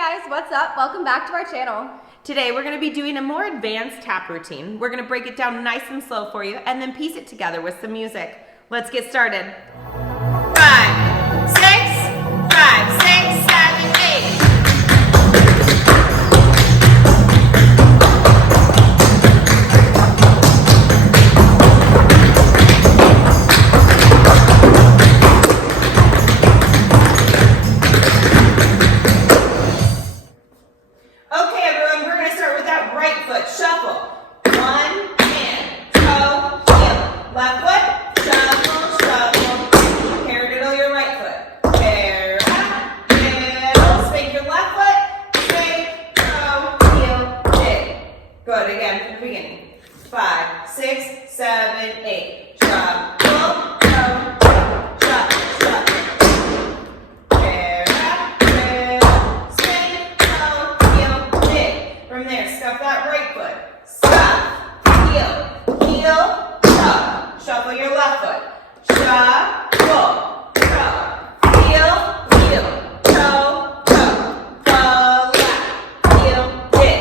guys, what's up? Welcome back to our channel. Today we're going to be doing a more advanced tap routine. We're going to break it down nice and slow for you and then piece it together with some music. Let's get started. 5, 6, 5, 6, 7, 8. Shuffle. One hand, toe, heel. Left foot, shuffle, shuffle. Paradiddle your right foot. Paradiddle. Spank your left foot. Spank, toe, heel, dig. Good. Again from the beginning. 5, 6, 7, 8. Shuffle, toe, shuffle, shuffle. Paradiddle. Spank, toe, heel, dig. From there, scuff that right foot. Shuffle your left foot. Shuffle, toe, heel, toe, toe, left, heel, dig.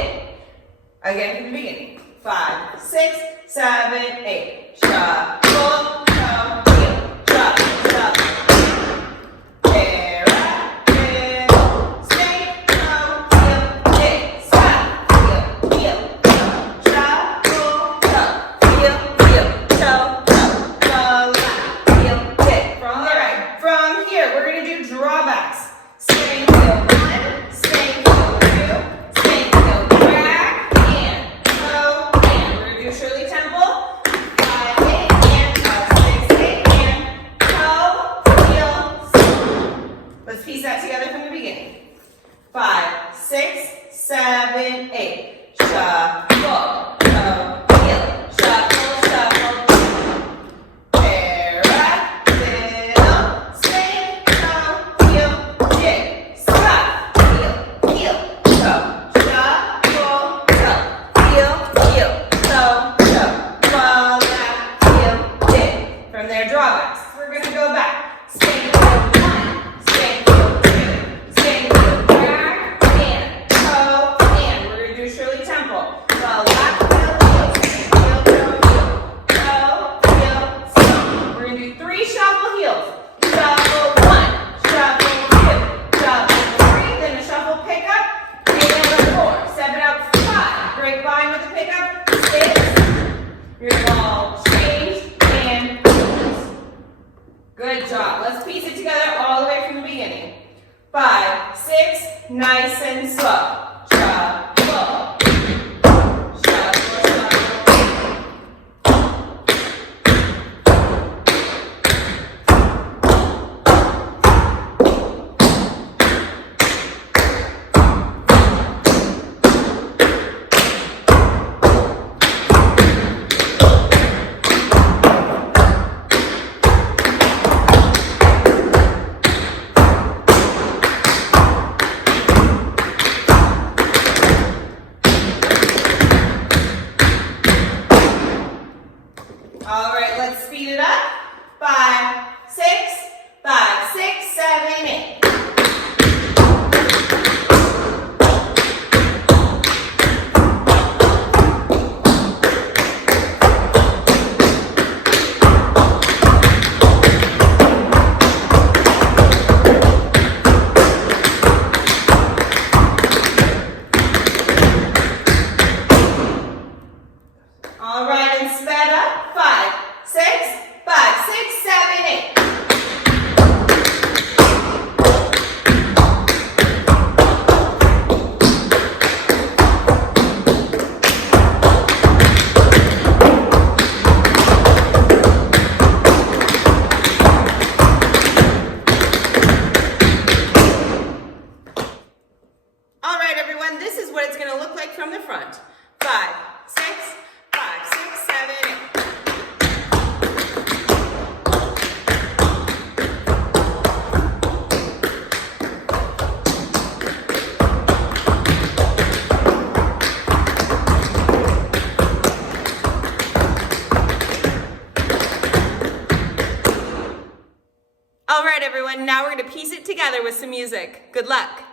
Again from the beginning. 5, 6, 7, 8. Shuffle, toe, heel, shuffle, shuffle. Paradiddle, spank, toe, heel, dig. Scuff, heel, heel, toe, shuffle, toe, heel, heel, toe. Drawbacks. Spank heel 1, spank heel 2, spank heel back, and toe, and. We're going to do Shirley Temple. 5, 8, and 5, 6, 8, and toe, heel. Let's piece that together from the beginning. 5, 6, 7, 8. Shuffle, toe, heel. Shuffle, shuffle. From there, drawbacks. We're going to go back. Spank heel 1, spank heel 2, spank heel back, and toe, and. We're going to do Shirley Temple. The left heel, toe, heel, stomp. We're going to do 3 shuffle heels. Shuffle 1, shuffle 2, shuffle 3, then a shuffle pickup, and a 4. Step it out 5. Break line with the pickup, 6. Your ball change. Good job. Let's piece it together all the way from the beginning. 5, 6, nice and slow. Shuffle. Shuffle, shuffle. All right, let's speed it up. 5, 6, 5, 6, 7, 8. All right, and sped up. 5, 6, 5, 6, 7, 8. All right, everyone, this is what it's going to look like from the front. 5, 6, 5, 6, 7, 8. All right, everyone, now we're going to piece it together with some music. Good luck.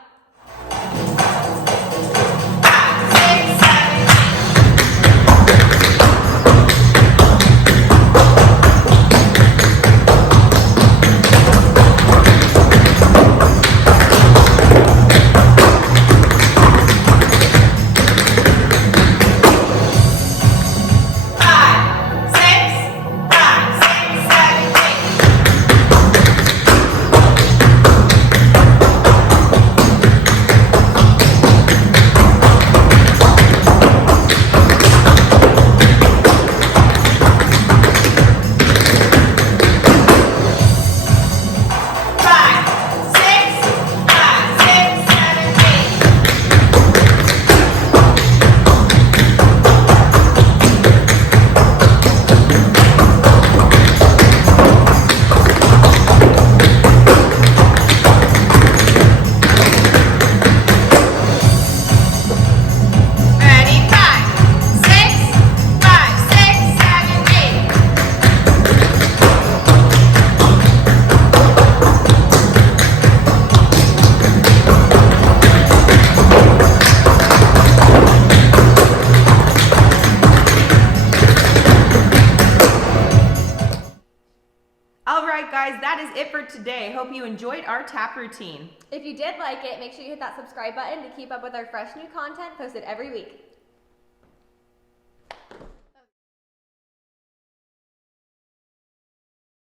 it for today. Hope you enjoyed our tap routine. If you did like it, make sure you hit that subscribe button to keep up with our fresh new content posted every week.